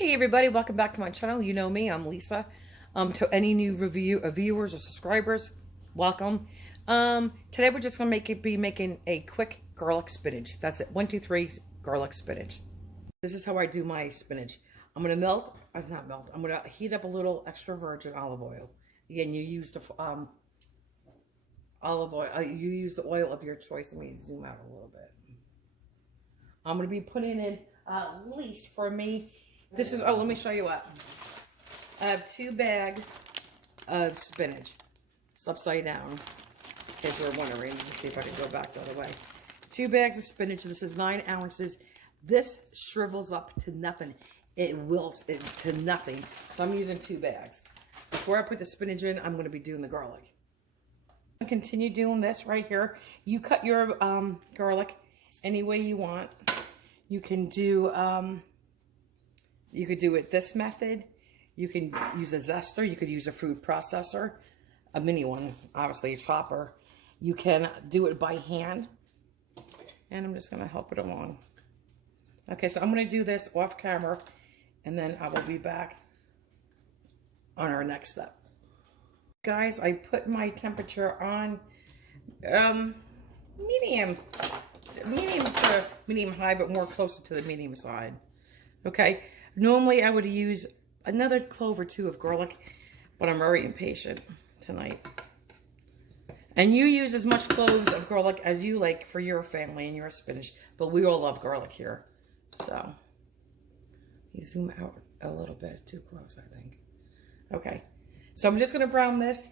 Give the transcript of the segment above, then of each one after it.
Hey everybody, welcome back to my channel. You know me, I'm Lisa. To any new viewers or subscribers, welcome. Today we're just gonna be making a quick garlic spinach. That's it. 1, 2, 3 garlic spinach. This is how I do my spinach. I'm gonna I'm gonna heat up a little extra virgin olive oil. Again, you use the olive oil. You use the oil of your choice. Let me zoom out a little bit. I'm gonna be putting in at least for me. This is, let me show you what. I have 2 bags of spinach. It's upside down, in case you're wondering. Let's see if I can go back the other way. 2 bags of spinach. This is 9 ounces. This shrivels up to nothing. It wilts to nothing. So I'm using 2 bags. Before I put the spinach in, I'm going to be doing the garlic. I'll continue doing this right here. You cut your garlic any way you want. You can do... you could do it this method. You can use a zester. You could use a food processor, a mini one, obviously a chopper. You can do it by hand. And I'm just going to help it along. Okay, so I'm going to do this off camera, and then I will be back on our next step. Guys, I put my temperature on medium to medium high, but more closer to the medium side. Okay. Normally, I would use another clove or 2 of garlic, but I'm very impatient tonight. And you use as much cloves of garlic as you like for your family and your spinach, but we all love garlic here. So, you zoom out a little bit, too close, I think. Okay, so I'm just going to brown this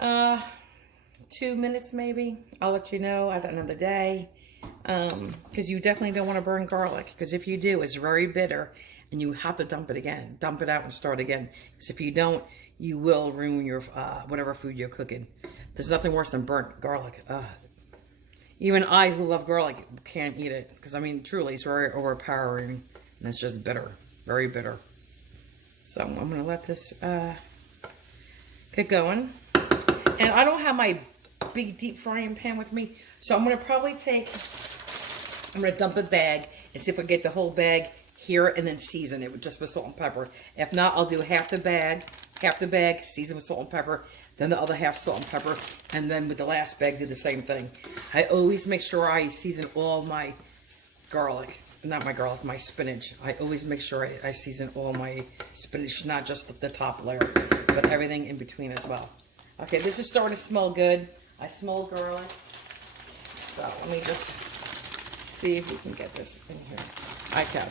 2 minutes maybe. I'll let you know at the end of the day. Because you definitely don't want to burn garlic, because if you do, it's very bitter and you have to dump it again. Dump it out and start again, because if you don't, you will ruin your whatever food you're cooking. There's nothing worse than burnt garlic. Even I, who love garlic, can't eat it, because I mean, truly, it's very overpowering and it's just bitter, very bitter. So I'm going to let this get going. And I don't have my big deep frying pan with me, so I'm going to probably I'm going to dump a bag and see if I get the whole bag here and then season it just with salt and pepper. If not, I'll do half the bag, season with salt and pepper, then the other half salt and pepper, and then with the last bag do the same thing. I always make sure I season all my garlic, not my garlic, my spinach. I always make sure I season all my spinach, not just the top layer, but everything in between as well. Okay, this is starting to smell good. I smell garlic. So let me just see if we can get this in here. I can.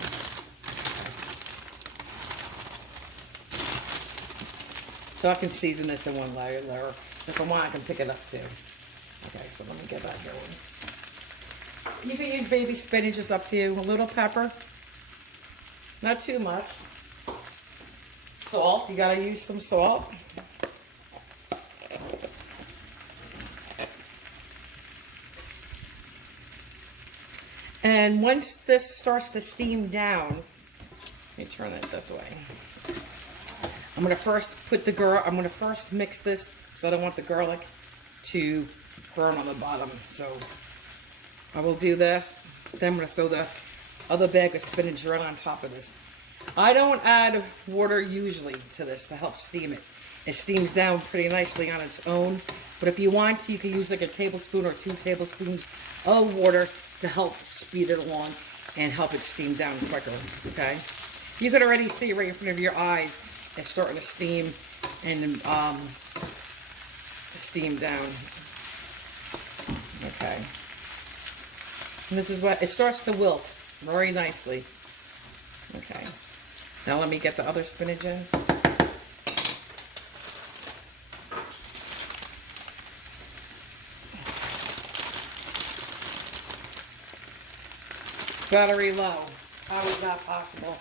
So I can season this in one layer. If I want, I can pick it up too. Okay, so let me get that going. You can use baby spinach, it's up to you. A little pepper. Not too much. Salt, you gotta use some salt. And once this starts to steam down, let me turn it this way. I'm gonna first mix this because I don't want the garlic to burn on the bottom. So I will do this. Then I'm gonna throw the other bag of spinach right on top of this. I don't add water usually to this to help steam it. It steams down pretty nicely on its own. But if you want to, you can use like a tablespoon or 2 tablespoons of water to help speed it along and help it steam down quicker, okay? You can already see right in front of your eyes it's starting to steam and steam down, okay? And this is what, it starts to wilt very nicely, okay? Now let me get the other spinach in. Battery low. How is that possible?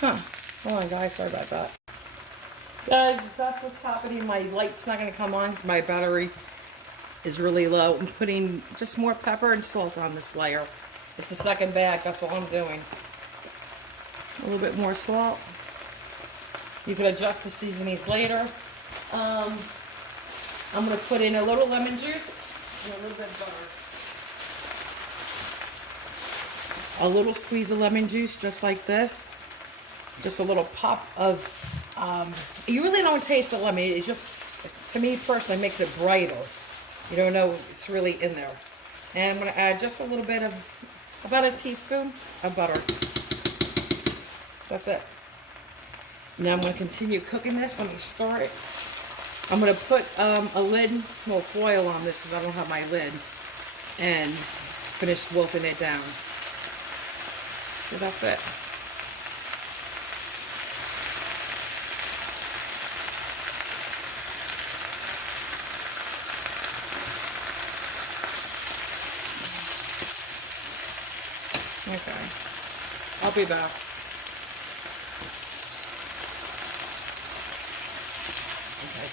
Huh. Hold on, guys. Sorry about that. Guys, that's what's happening. My light's not going to come on because my battery is really low. I'm putting just more pepper and salt on this layer. It's the second bag. That's all I'm doing. A little bit more salt. You can adjust the seasonings later. I'm going to put in a little lemon juice and a little bit of butter. a little squeeze of lemon juice, just like this. Just a little pop of, you really don't taste the lemon. It's just, to me personally, makes it brighter. You don't know it's really in there. And I'm going to add just a little bit of, about a teaspoon of butter. That's it. Now I'm going to continue cooking this. Let me stir it. I'm going to put a lid, well, foil on this because I don't have my lid. And finish wolfing it down. So that's it. Okay. I'll be back. Okay.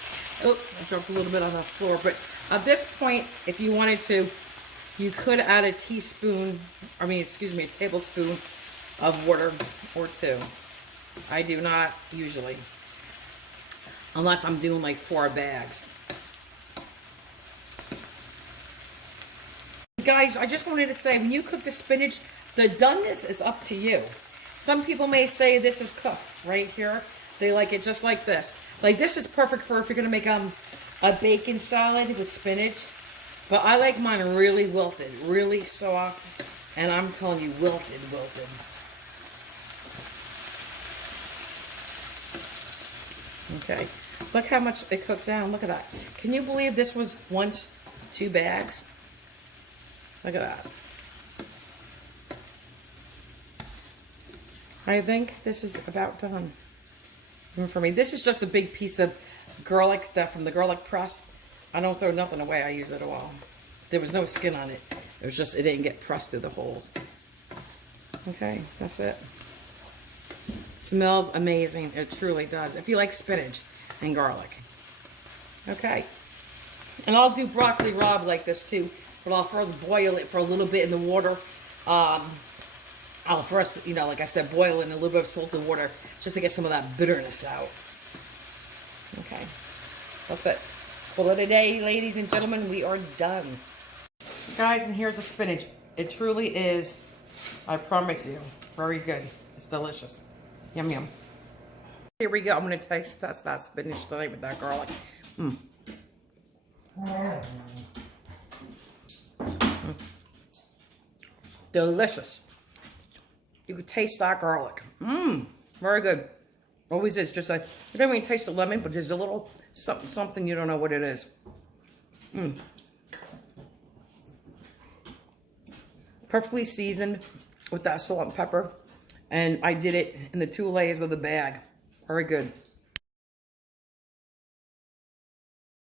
Oh, I dropped a little bit on the floor. But at this point, if you wanted to, you could add a tablespoon of water or 2. I do not usually. Unless I'm doing like 4 bags. Guys, I just wanted to say, when you cook the spinach, the doneness is up to you. Some people may say this is cooked right here. They like it just like this. Like this is perfect for if you're going to make a bacon salad with spinach. But I like mine really wilted, really soft. And I'm telling you, wilted. Okay. Look how much it cooked down. Look at that. Can you believe this was once 2 bags? Look at that. I think this is about done for me. This is just a big piece of garlic from the garlic press. I don't throw nothing away. I use it all. There was no skin on it. It was just, it didn't get pressed through the holes. Okay, that's it. Smells amazing. It truly does. If you like spinach and garlic. Okay. And I'll do broccoli rabe like this too. But I'll first boil it for a little bit in the water. I'll first, you know, like I said, boil it in a little bit of salted water just to get some of that bitterness out. Okay. That's it. Call it a day, ladies and gentlemen. We are done. Guys, and here's the spinach. It truly is, I promise you, very good. It's delicious. Yum, yum. Here we go. I'm going to taste that spinach today with that garlic. Delicious. You could taste that garlic. Very good. Always is. Just like, you don't even taste the lemon, but there's a little something you don't know what it is. Perfectly seasoned with that salt and pepper. And I did it in the 2 layers of the bag. Very good.